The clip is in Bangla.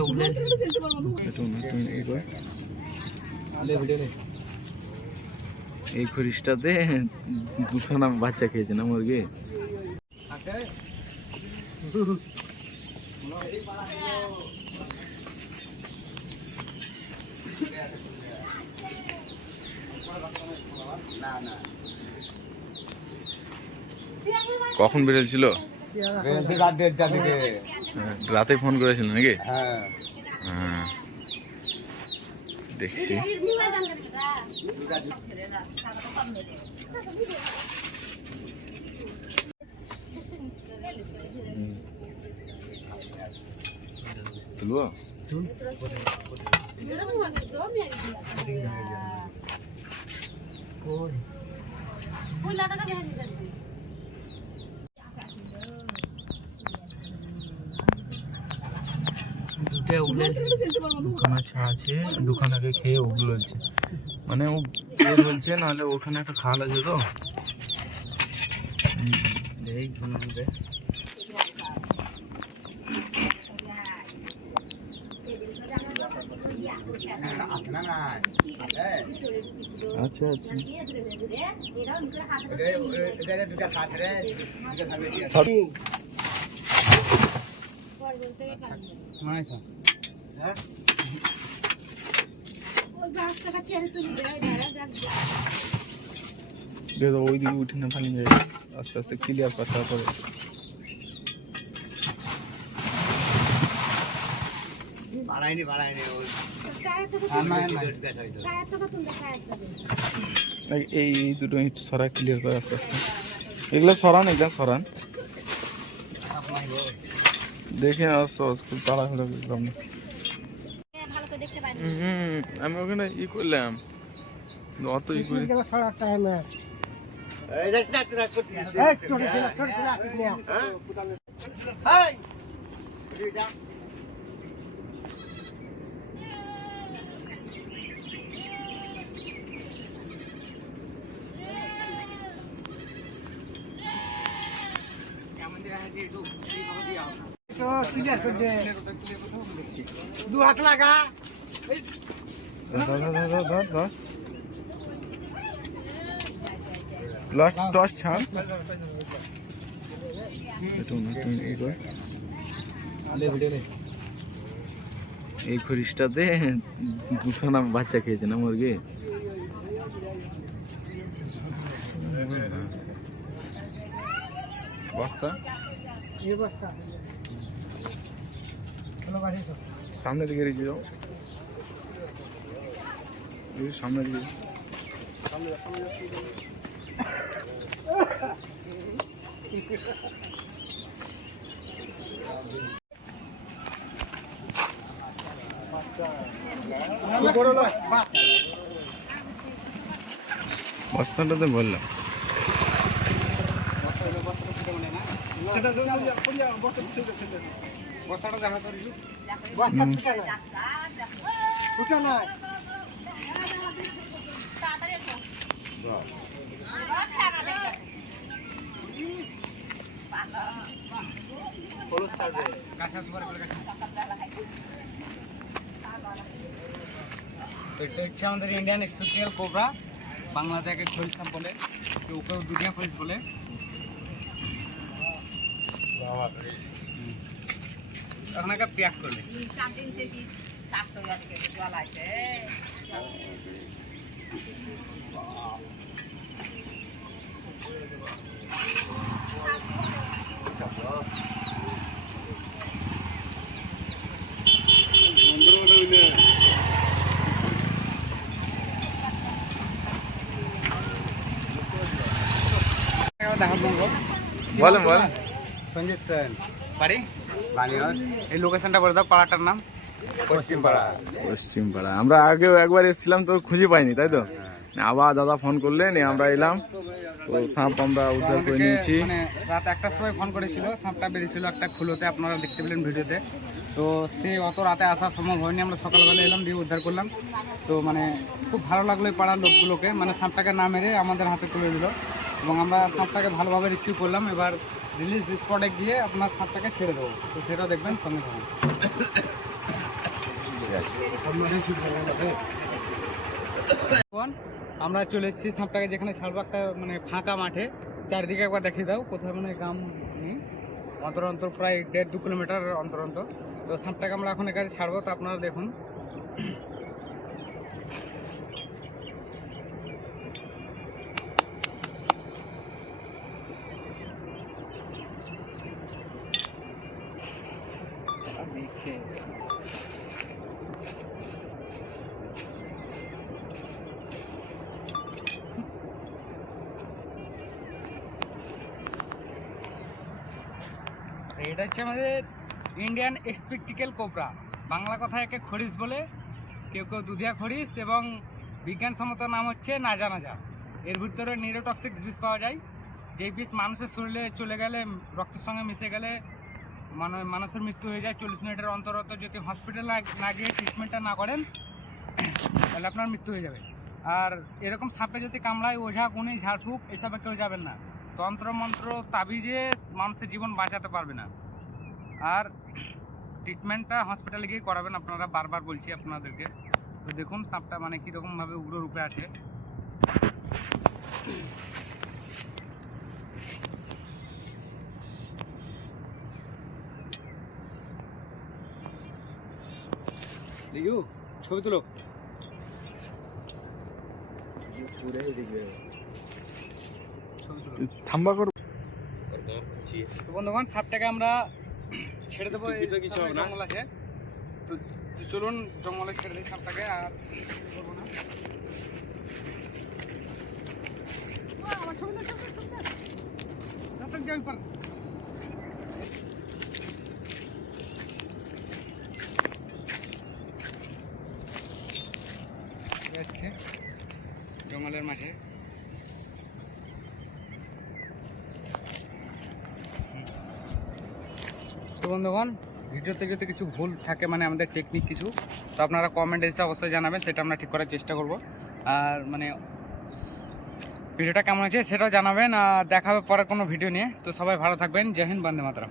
উগলে একটু নতুন এই এই খরিসটাতে দুখানা বাচ্চা খেয়েছে না মুরগি? কখন বেরিয়েছিল হ্যাঁ, রাতে ফোন করেছিল নাকি? হ্যাঁ। দেখছি। তুলবো? দুটো উগলে দুখানা ছা আছে দুখানাকে খেয়ে ওগুলো বলছে মানে ও বলছে নাহলে ওখানে একটা খাল আছে তো। এই হ্যাঁ আচ্ছা আচ্ছা এদের হ্যাঁ দেখো ওই দিকে উঠে না পালিয়ে যায়। আস্তে আস্তে ক্লিয়ার করে বাড়াইনি বাড়াইনি ওই এই- দুটো ইট সরা ক্লিয়ার করে আস্তে আস্তে। এগুলো সরান একদম সরান। দেখে আসো তাড়াহুড়ো করলাম। না ভালো করে দেখতে পাই হুম আমি ওখানে ই করলাম অত ই করি হ্যাঁ এই যা তো ক্লিয়ার করে দে দু হাত লাগা। টস ছাড় এই খরিসটাতে দুখানা বাচ্চা খেয়েছে না মুরগি বস্তা সামনে দিকে রেখে যাও এই সামনে দিকে বস্তাটাতে বললাম। হুম। ফুটা না এটা হচ্ছে আমাদের ইন্ডিয়ান স্পেশাল কোবরা বাংলাতে একে খরিস সাপ বলে ওকেও দুনিয়া খরিস বলে এখন একটা প্যাক করলে বলেন বলেন। সঞ্জিত সেন। বাড়ি? বানিয়র এই লোকেশনটা বলে দাও পাড়াটার নাম। পশ্চিম পাড়া পশ্চিম পাড়া আমরা আগেও একবার এসেছিলাম তো খুঁজে পাইনি তাই তো? আবার দাদা ফোন করলেন আমরা এলাম। তো সাপ আমরা উদ্ধার করে নিয়েছি। মানে রাত একটার সময় ফোন করেছিল সাপটা বেরিয়েছিল একটা খুলোতে আপনারা দেখতে পেলেন ভিডিওতে। তো সে অত রাতে আসা সম্ভব হয়নি আমরা সকালবেলা এলাম দিয়ে উদ্ধার করলাম। তো মানে খুব ভালো লাগল এই পাড়ার লোকগুলোকে। মানে সাপটাকে না মেরে আমাদের হাতে তুলে দিল। এবং আমরা সাপটাকে ভালোভাবে রেস্কিউ করলাম। এবার রিলিজ স্পটে গিয়ে আপনার সাপটাকে ছেড়ে দেবো। তো সেটা দেখবেন সঙ্গে থাকুন। এখন আমরা চলে এসেছি সাপটাকে যেখানে শালবাগটা মানে ফাঁকা মাঠে। চারদিকে একবার দেখিয়ে দাও কোথাও মানে গ্রাম নেই। অন্তর অন্তর প্রায় দেড় দু কিলোমিটার অন্তর অন্তর। তো সাপটাকে আমরা এখন এখানে ছাড়বো, তো আপনারা দেখুন দেখছে তো এটা হচ্ছে আমাদের ইন্ডিয়ান এক্সপেক্টিক্যাল কোবরা বাংলা কথায় একে খরিস বলে। কেউ কেউ দুধিয়া খরিস এবং বিজ্ঞানসম্মত নাম হচ্ছে নাজা নাজা এর ভিতরে নিউরোটক্সিক্স বিষ পাওয়া যায়। যেই বিষ মানুষের শরীরে চলে গেলে, রক্তের সঙ্গে মিশে গেলে মানে মানুষের মৃত্যু হয়ে যায়। চল্লিশ মিনিটের অন্তর অন্তর যদি হসপিটাল না গিয়ে ট্রিটমেন্টটা না করেন, তাহলে আপনার মৃত্যু হয়ে যাবে। আর এরকম সাপে যদি কামড়ায়, ওঝা, গুণি, ঝাড়ফুঁক এসবে কেউ যাবেন না। তন্ত্র মন্ত্র তাবিজে মানুষের জীবন বাঁচাতে পারবে না। আর ট্রিটমেন্টটা হসপিটালে গিয়ে করাবেন আপনারা বারবার বলছি আপনাদেরকে। তো দেখুন সাপটা মানে কীরকমভাবে উগ্র রূপে আছে ছবি তুলো। ছবি তুলো থাম্বা করো তো বন্ধুগণ সাপটাকে আমরা ছেড়ে দেবো জঙ্গল আছে। তো চলুন জঙ্গলে ছেড়ে দিই সাপটাকে আর করব না। আ, আমার ছবি না, ছবি না, ছবি না। সাপটাকে যাই পার। এই হচ্ছে জঙ্গলের মাঝে তো বন্ধুগণ, ভিডিওতে যদি কিছু ভুল থাকে মানে আমাদের টেকনিক কিছু, তো আপনারা কমেন্ট এসে অবশ্যই জানাবেন, সেটা আমরা ঠিক করার চেষ্টা করব। আর মানে ভিডিওটা কেমন আছে সেটাও জানাবেন, আর দেখাবে পরে কোনো ভিডিও নিয়ে। তো সবাই ভালো থাকবেন, জয় হিন্দ, বন্দে মাতরম।